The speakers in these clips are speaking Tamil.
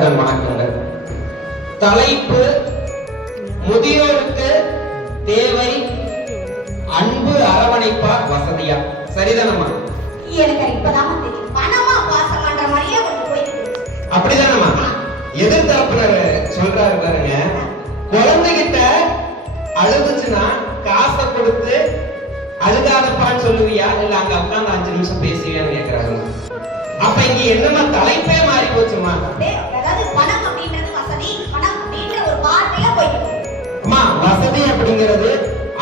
முதற்கண் வணக்கங்கள். தலைப்பு முதியோருக்கு தேவை அன்பு, அரவணைப்பா, வசதியா? சரிதானம்மா? எனக்கு இப்பதான் தெரியும். பணமா பாசமான்ற மாதிரியே கொண்டு போயிட்டு அப்படிதானம்மா? எதிர்த்தரப்புனர் சொல்றாரு பாருங்க, குழந்தைகிட்ட அழுதுச்சுன்னா காசை கொடுத்து அழுகாதப்பான்னு சொல்லுவியா, இல்ல அங்க உட்காந்து 5 நிமிஷம் பேசுவியான்னு கேட்கிறாரு. அப்ப இங்க என்னமா தலைப்பே மாறி போச்சுமா? அதாவது பணம் அப்படின்றது வசதி, பணம் அப்படின்ற ஒரு வார்த்தையில போயிட்டு அம்மா, வசதி அப்படிங்கிறது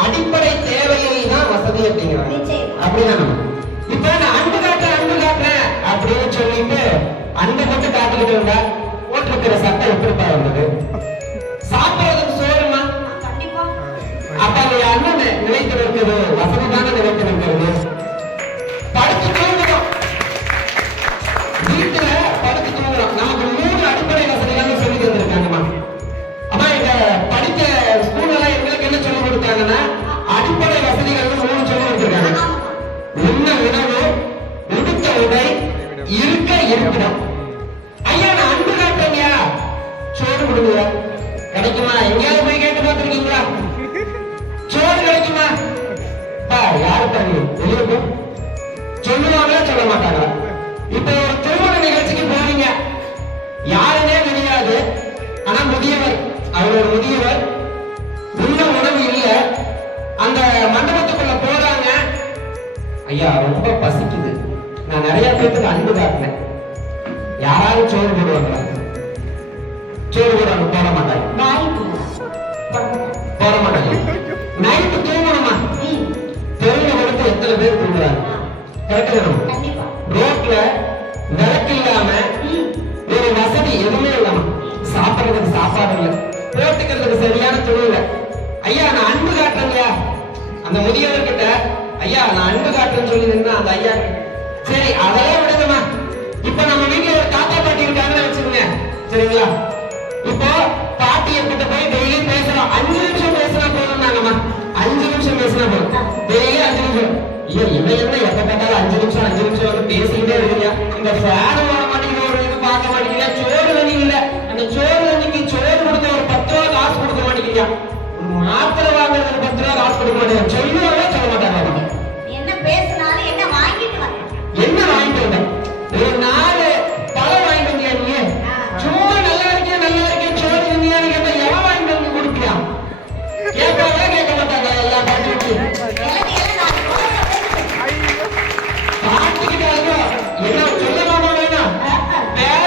அடிப்படை தேவையை தான் வசதி அப்படிங்கிறாங்க. அப்படிதானே? இப்ப நான் அன்பு காட்டுறேன் அப்படின்னு சொல்லிட்டு அன்பை மட்டும் காட்டுக்கிட்டு இருந்தா போட்டிருக்கிற சட்டம் எப்படிப்பா வந்தது? சாப்பிடுறதுக்கு சோறுமா? கண்டிப்பா. அப்ப அந்த அண்ணன் நினைத்து இருக்கிறது வசதி தானே நினைத்து இருக்கிறது. படுத்து தூங்குறோம், வீட்டுல படுத்து தூங்குறோம். நமக்கு 3 அடிப்படை வசதிகள் சொல்லி தந்திருக்காங்கம்மா. அம்மா, எங்க படிக்க ஸ்கூல்ல எல்லாம் எங்களுக்கு என்ன சொல்லி கொடுத்தாங்கன்னா, அடிப்படை வசதிகள் 3 சொல்லி கொடுத்திருக்காங்க. உண்ண உணவு, உடுத்த உடை, இருக்க இருப்பிடம். ஐயா, நான் அன்பு காட்டுறேங்கயா, சோறு கொடுங்க. கிடைக்குமா? எங்கேயாவது போய் கேட்டு பார்த்திருக்கீங்களா? சோறு கிடைக்குமா? யாரு தண்ணி வெளியே போ சொல்லுவாங்களா, சொல்ல மாட்டாங்களா? இப்ப ஒரு திருமண நிகழ்ச்சிக்கு போறீங்க, யாருன்னே தெரியாது, ஆனா முதியவர், அவர் ஒரு முதியவர், உண்ண உணவு இல்ல. அந்த மண்டபத்துக்குள்ள போறாங்க. ஐயா, ரொம்ப பசிக்குது, நான் நிறைய பேருக்கு அன்பு காட்டினேன், யாராவது சோறு போடுவாங்களா? சோறு போடுவாங்க? போட மாட்டாங்க. போட மாட்டாங்க. நைட்டு தூங்கணுமா? தெருவில் கொடுத்து எத்தனை பேர் தூங்குறாங்க? கரெக்ட். ரோட்ல விளக்கு இல்லாம, ஒரு வசதி எதுவுமே இல்லாம, சாப்பிடுறதுக்கு சாப்பாடு இல்லை, போட்டுக்கிறதுக்கு சரியான துணி இல்லை. ஐயா, நான் அன்பு காட்டுறேங்க. அந்த முதியவர்கிட்ட ஐயா நான் அன்பு காட்டுறேன்னு சொல்லி நின்னா அந்த ஐயா, சரி அதெல்லாம் விடுங்கம்மா, இப்ப நம்ம வீட்டுல ஒரு தாத்தா பாட்டி இருக்காங்கன்னு வச்சுக்கோங்க, சரிங்களா? இப்போ பாட்டியை கிட்ட போய் டெய்லி பேசுறோம், 5 நிமிஷம் பேசினா போதும் நாங்கம்மா, 5 நிமிஷம் பேசினா போதும், டெய்லி 5 நிமிஷம். ஐயா, இவன் என்ன எப்ப கேட்டாலும் 5 நிமிஷம் வந்து பேசிக்கிட்டே இருக்கீங்க, இந்த ஃபேன் ஓட மாட்டேங்கிற, ஒரு இது பார்க்க மாட்டேங்கிறீங்க, சோறு தண்ணி இல்ல, அந்த சோறு தண்ணிக்கு சோறு கொடுத்த ஒரு 10 ரூபா காசு கொடுக்க மாட்டேங்கிறீங்க, ஒரு மாத்திரை வாங்குறதுக்கு 10 ரூபா காசு கொடுக்க மாட்டேங்க, சொல்லுவாங்க சொல்ல மாட்டாங்க. என்ன பேசினாலும் என்ன வாங்கிட்டு வந்தேன், என்ன வாங்கிட்டு வந்தேன்? ஒரு 4 பழம் வாங்கிட்டு வந்தியா? நீங்க சும்மா நல்லா இருக்கேன் சோறு தண்ணியான்னு கேட்டா எவன் வாங்கிட்டு வந்து கொடுப்பியா? கேட்பாங்க கேட்க மாட்டாங்க. எல்லாம் பாட்டுக்கிட்டு என்ன சொல்லலாமா வேணாம்? பேர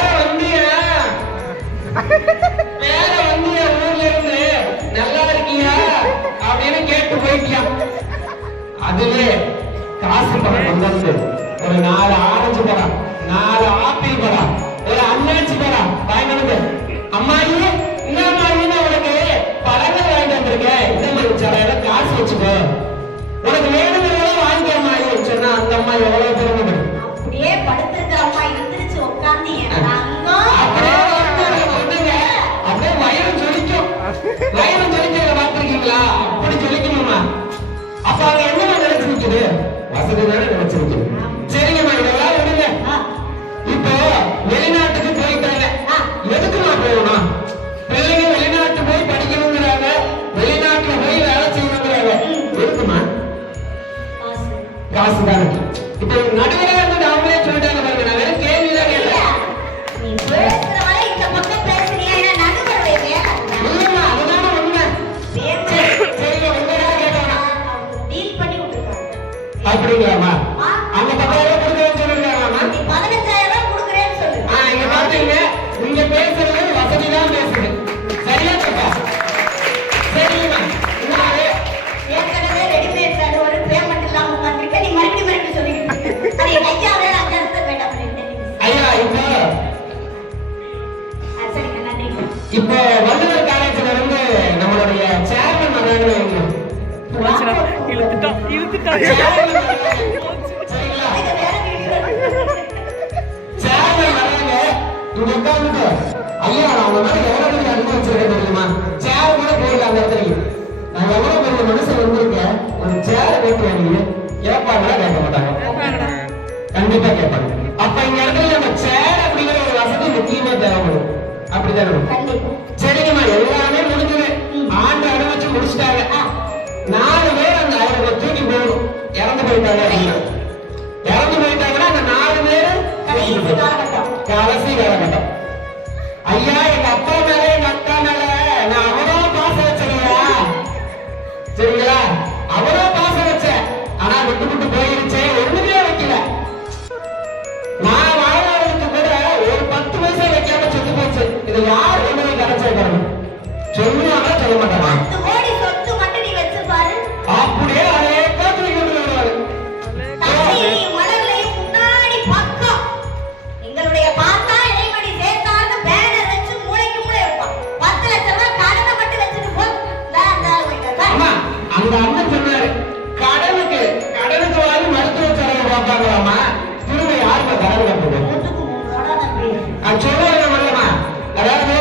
வந்தியா ஊர்ல இருந்து, நல்லா இருக்கியா அப்படின்னு கேட்டு போயிட்டியா? அதுவே காசு பணம் வந்து ஒரு 4 ஆரஞ்சு பழம், 4 ஆப்பிள் பழம், ஒரு அன்னாச்சி பழம் வாங்கிட்டு, அம்மாயி இந்த அம்மாயின்னு உனக்கு பழங்கள் வாங்கிட்டு வந்திருக்கேன், இந்த மாதிரி சில காசு வச்சுக்கோ, உனக்கு வேணுங்கிறதெல்லாம் வாங்கிக்க அம்மாயி சொன்னா அந்த அம்மா எவ்வளவு பெருமைப்படும். அப்படியே படுத்திருக்கிற அம்மா எழுந்திருச்சு உட்காந்து அப்படியே வயிறு ஜொலிக்கும். வயிறு ஜொலிக்கிறத பார்த்திருக்கீங்களா? அப்படி ஜொலிக்கணுமா? அப்ப அவங்க என்ன நினைச்சிருக்குது? வசதி தானே நினைச்சிருக்குது. சரிங்கம்மா, இதெல்லாம் விடுங்க. இப்போ வெளிநாட்டுக்கு போயிட்டாங்க, எதுக்குமா போகணும்? பிள்ளைங்க வெளிநாட்டு போய் படிக்கணுங்கிறாங்க, வெளிநாட்டுல போய் வேலை செய்யணுங்கிறாங்க, எதுக்குமா? காசு தானே. இப்போ நடுவரா இருந்து அவங்களே சொல்லிட்டாங்க பாருங்க, நான் வெறும் கேள்விதான் கேட்டேன். நீ பேசுறவரை இந்த பக்கம் பேசுறியா, என்ன நடுவர் வைக்கியா? இல்லம்மா, அதுதானே உண்மை. சரிங்க, உண்மையா கேட்டாங்க, டீல் பண்ணி விட்டுருக்காங்க. அப்படிங்களாமா? அந்த 10,000 கொடுக்குறேன்னு சொல்லிருக்காங்களாமா? நீ 15,000 கொடுக்குறேன்னு சொல்லு. இங்க பாத்தீங்க, இங்க பேசுறது வசதி தான் பேசுது. சரியா தப்பா? சரிங்கம்மா, ஏற்கனவே ரெடிமேட் ஒரு பேமெண்ட் இல்லாம உட்காந்துருக்க, நீ மறுபடியும் சொல்லிக்கிட்டு அது என் ஐயா வேற அங்க இருந்து வேண்டாம் அப்படின்னு. ஐயா, சரிங்க, நன்றி. இப்போ வள்ளுவர் காலேஜ்ல இருந்து நம்மளுடைய சேர்மன் வந்தாங்கன்னு வைங்க. இழுத்துட்டான். சேர்மன் வராங்க, இங்க உட்கார்ந்துட்டு, ஐயா நான் உங்க மேல எவ்வளவு பெரிய அன்பு வச்சிருக்கேன் தெரியுமா? சேர் கூட போயிடல அந்த இடத்துல, நான் எவ்வளவு பெரிய மனுஷன் வந்திருக்கேன், ஒரு சேர் போட்டு வாங்க கேட்பாங்களா? கேட்க மாட்டாங்க, கண்டிப்பா கேட்பாங்க. அப்ப இங்க இடத்துல நம்ம சேர் அப்படிங்கிற ஒரு வசதி முக்கியமா தேவைப்படும். அப்படிதானே? கண்டிப்பா. சரிங்கம்மா, எல்லாமே முடிஞ்சது. ஆண்டு அனுபவிச்சு முடிச்சிட்டாங்க. 4 பேர் அந்த அவரை தூக்கி போகணும். இறந்து போயிட்டாங்க. இறந்து போயிட்டாங்கன்னா அந்த 4 பேர் கடைசி காலகட்டம். கடைசி காலகட்டம். ஐயா, எங்க அப்பா மேல எங்க அக்கா மேல நான் அவ்வளோ பாசம் வச்சேங்களா? சரிங்களா? அவ்வளோ பாசம் வச்சேன். ஆனா விட்டு விட்டு போயிருச்சே, ஒண்ணுமே வைக்கல. நான் வாழ்றதுக்கு கூட ஒரு 10 பைசா வைக்காம செத்து போச்சு. இது யார் கொண்டு கரைச்சிருக்காங்க? சொல்லுவாங்க, சொல்ல மாட்டாங்க. 10 கோடி சொத்து மட்டும் நீ வச்சு பாரு. அப்படியே அதே காத்து கொண்டு வருவாரு. தண்ணியையும் மலர்களையும் முன்னாடி பக்கம். எங்களுடைய பாத்தா இறைவனை சேர்த்தார்னு பேனர் வச்சு மூளைக்கு மூளை வைப்பான். 10 லட்சம் ரூபாய் கடனை மட்டும் வச்சுட்டு போ. வேண்டாம் போயிட்டு அம்மா, அந்த அண்ணன் சொன்னாரு, கடனுக்கு வாங்கி மருத்துவ செலவு பார்ப்பாங்களாமா. திரும்ப யாருமா கடன் கட்டுறது? சொல்லுவாங்க மல்லம்மா. அதாவது,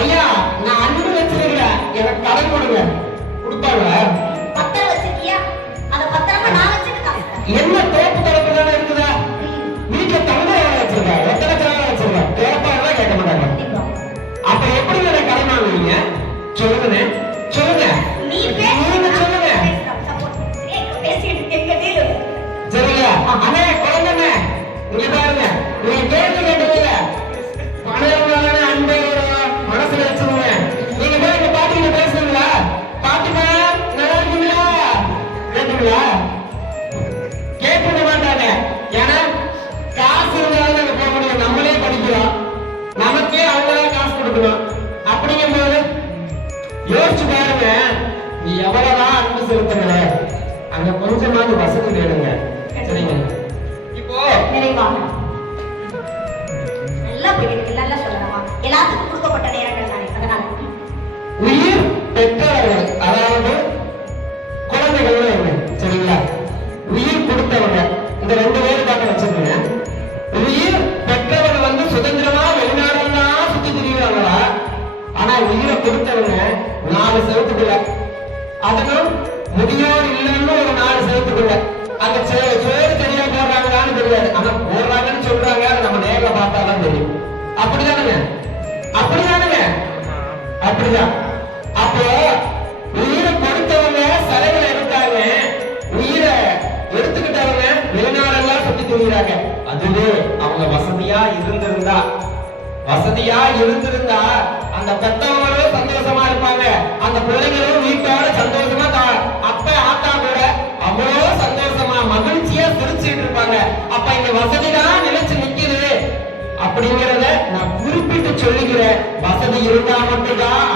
ஐயா நான் அன்பு வச்சிருக்கிறேன், எனக்கு கடன் கொடுங்க. கொடுப்பாங்களா? பத்திரம் வச்சிருக்கியா? அந்த பத்திரமா நான் வச்சுட்டு காசுறேன். என்ன தோப்பு தரப்பு தானே இருக்குதா? வீட்டுல தங்க எவ்வளவு வச்சிருக்க? எத்தனை கிராம் வச்சிருக்க? கேட்பாங்களா, கேட்க மாட்டாங்க. அப்ப எப்படி நான் கடன் வாங்குவீங்க? சொல்லுங்கண்ணே, சொல்லுங்க. நீ நீங்க சொல்லுங்க. பேசிட்டு எங்க டீல் சரிங்களா? அண்ணே, குழந்தைண்ணே, இங்க பாருங்க. நீங்க கேள்வி கேட்டீங்க, பணம் அன்பை மனசுல வச்சுருங்க. நீங்க போய் எங்க பாட்டிகிட்ட பேசுறீங்களா? பாட்டிமா, நல்லா இருக்கீங்களா? கேட்டீங்களா? கேட்க மாட்டாங்க. ஏன்னா காசு இருந்தாலும் நாங்க போக முடியும். நம்மளே படிக்கிறோம், நமக்கே அவங்களாம் காசு கொடுக்கணும். அப்படிங்கும்போது யோசிச்சு பாருங்க, நீ எவ்வளவுதான் அன்பு செலுத்துங்க, அங்க கொஞ்சமாவது வசதி வேணுங்க. சரிங்க? இப்போ நிறைவாக நல்லா போயிருக்கு. நல்லா சொல்லலாமா? எல்லாத்துக்கும் கொடுக்கப்பட்ட நேரங்கள் தானே. அதனால உயிர் பெற்றவர்கள், அதாவது குழந்தைகள் என்ன, சரிங்களா? உயிர் கொடுத்தவங்க, இந்த 2 பேர் பார்க்க வச்சிருக்கீங்க. உயிர் பெற்றவங்க வந்து சுதந்திரமா வெளிநாடெல்லாம் சுத்தி திரிகிறாங்களா? ஆனா உயிரை கொடுத்தவங்க 4 செவத்துக்குள்ள, அதனும் முதியோர் இல்லைன்னு ஒரு 4 செவத்துக்குள்ள. அந்த சோறு சரியா போடுறாங்களான்னு தெரியாது, ஆனா போடுறாங்கன்னு சொல்றாங்க. நம்ம நேரில் பார்த்தாதான் தெரியும். அப்படிதானுங்க? அப்படிதானுங்க? அப்படிதான். அப்போ உயிரை கொடுத்தவங்க சிலைகளை எடுத்தாங்க, உயிரை எடுத்துக்கிட்டவங்க வெளிநாடெல்லாம் சுத்தி திரிகிறாங்க. அதுவே அவங்க வசதியா இருந்திருந்தா அந்த பெத்தவங்களும் சந்தோஷமா இருப்பாங்க, அந்த பிள்ளைகளும் வீட்டோட சந்தோஷமா அப்ப ஆத்தா கூட அவ்வளோ சந்தோஷமா மகிழ்ச்சியா சிரிச்சுட்டு இருப்பாங்க. அப்ப இங்க வசதிதான் நிலைச்சு நிக்குது அப்படிங்கிறத நான் குறிப்பிட்டு சொல்லுகிறேன். வசதி இருந்தா மட்டும்தான்